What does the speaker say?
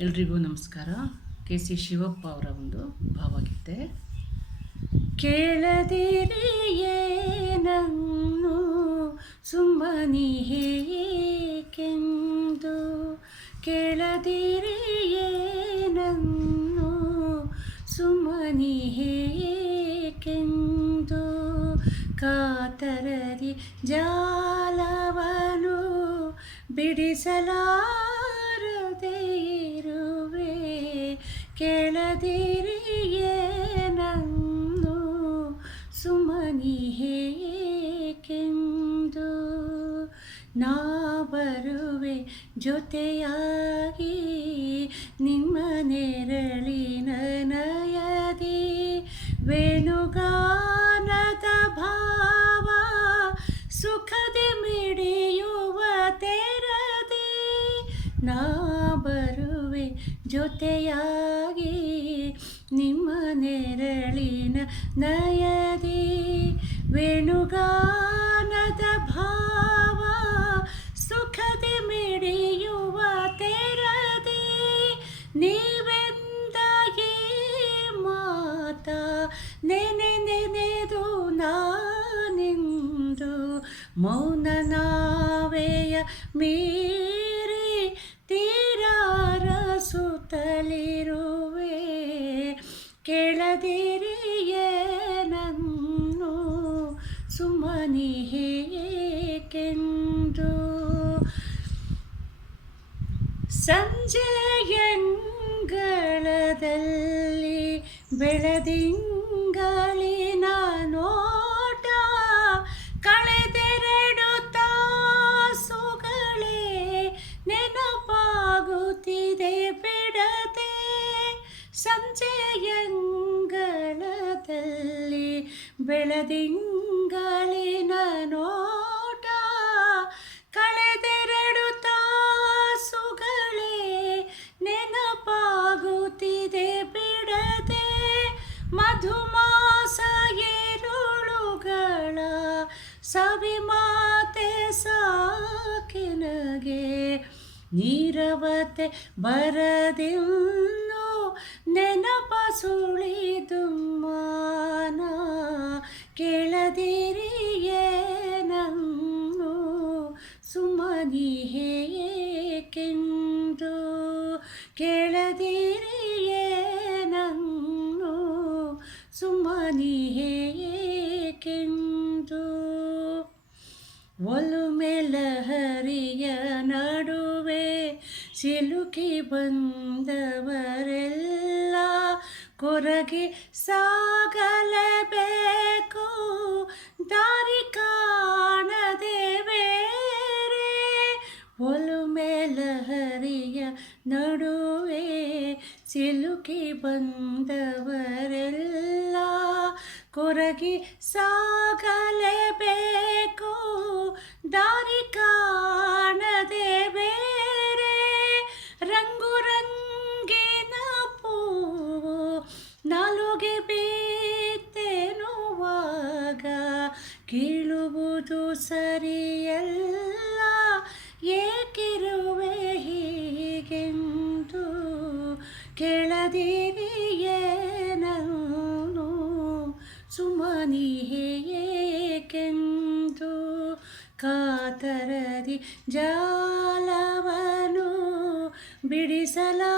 ಎಲ್ರಿಗೂ ನಮಸ್ಕಾರ. K C Shivappa ಅವರ ಒಂದು ಭಾವಗೀತೆ. ಕೇಳದಿರಿಯೇ ನನ್ನು ಸುಮ್ಮನಿ ಏಕೆಂದು, ಕೇಳದಿರಿಯೇ ನನ್ನು ಸುಮ್ಮನಿ ಏಕೆಂದು, ಕಾತರದಿ ಜಾಲವನು ಬಿಡಿಸಲಾರದೆ ಇರುವೆ. ಕೇಳದಿರಿಯೇ ನನ್ನು ಸುಮ್ಮನಿ ಏಕೆಂದು, ನಾ ಬರುವೆ ಜೊತೆಯಾಗಿ ನಿಮ್ಮ ನೆರಳಿನ ನಯದಿ, ವೇಣುಗಾನದ ಭಾವ ಸುಖದಿ ಮಿಡಿಯುವ ತೆರದಿ. ನಾ ಬರುವೆ ಜೊತೆಯಾಗಿ ನಿಮ್ಮ ನೆರಳಿನ ನಯದಿ, ವೇಣುಗಾನದ ಭಾವ ಸುಖದಿ ಮಿಡಿಯುವ ತೆರದಿ. ನೀವೆಂದ ಈ ಮಾತ ನೆನೆದು ನಾನಿಂದು, ಮೌನ ನಾವೆಯ ಮೀರಿ ತೀರಾರ ಸುತ್ತಲಿರುವೆ. ಕೇಳದಿರಿಯೇ ನನ್ನು ಸುಮ್ಮನಿ ಏಕೆಂದು, ಸಂಜೆಯಂಗಳದಲ್ಲಿ ಬೆಳದಿಂಗಳಿನ ನೋಟ, ಕಳೆದೆರಡು ತಾಸುಗಳೇ ನೆನಪಾಗುತ್ತಿದೆ ಬಿಡದೆ. ಸಂಜೆಯಂಗಳದಲ್ಲಿ ಬೆಳದಿಂಗಳಿನ ನೋಟ, ಕಳೆದೆರಡು ತಾಸುಗಳೇ ನೆನಪಾಗುತ್ತಿದೆ ಬಿಡದೆ. ಮಧುಮಾಸ ಏರುಳುಗಳ ಸವಿ ಮಾತೆ ಸಾಕಿನಗೆ, ನೀರವತೆ ಬರದಿನ್ನು ನೆನಪ ಸುಳಿದು ಮಾನ. ಕೇಳದಿರಿಯೇ ನನ್ನು ಸುಮ್ಮನಿ ಏಕೆಂದು, ಕೇಳದಿರಿಯೇ ನನ್ನು ಸುಮ್ಮನಿ ಏಕೆಂದು. ಒಲುಮೆ ಲಹರಿಯ ನಡುವೆ ಸಿಲುಕಿ ಬಂದವರೆಲ್ಲ ಕೊರಗಿ ಸಾಗಲೇಬೇಕು, ದಾರಿ ಕಾಣದೆ ಬೇರೆ. ಒಲುಮೆ ಲಹರಿಯ ನಡುವೆ ಸಿಲುಕಿ ಬಂದವರೆಲ್ಲ ಕೊರಗಿ ಸಾಗಲೇಬೇಕು, ದಾರಿ ಕಾಣದೆ ಬೇರೆ. ರಂಗು ರಂಗಿನ ಪೂವು ನಾಲುಗೆ ಬಿತ್ತೆನ್ನುವಾಗ, ಕೀಳುವುದು ಸರಿಯಲ್ಲ ಏಕಿರುವೆ ಹೀಗೆಂದು. ಕೇಳದಿರಿಯೇ ನನ್ನು ಸುಮ್ಮನಿ ಏಕೆಂದು, ಕಾತರದಿ ಜಾಲವನು ಬಿಡಿಸಲಾ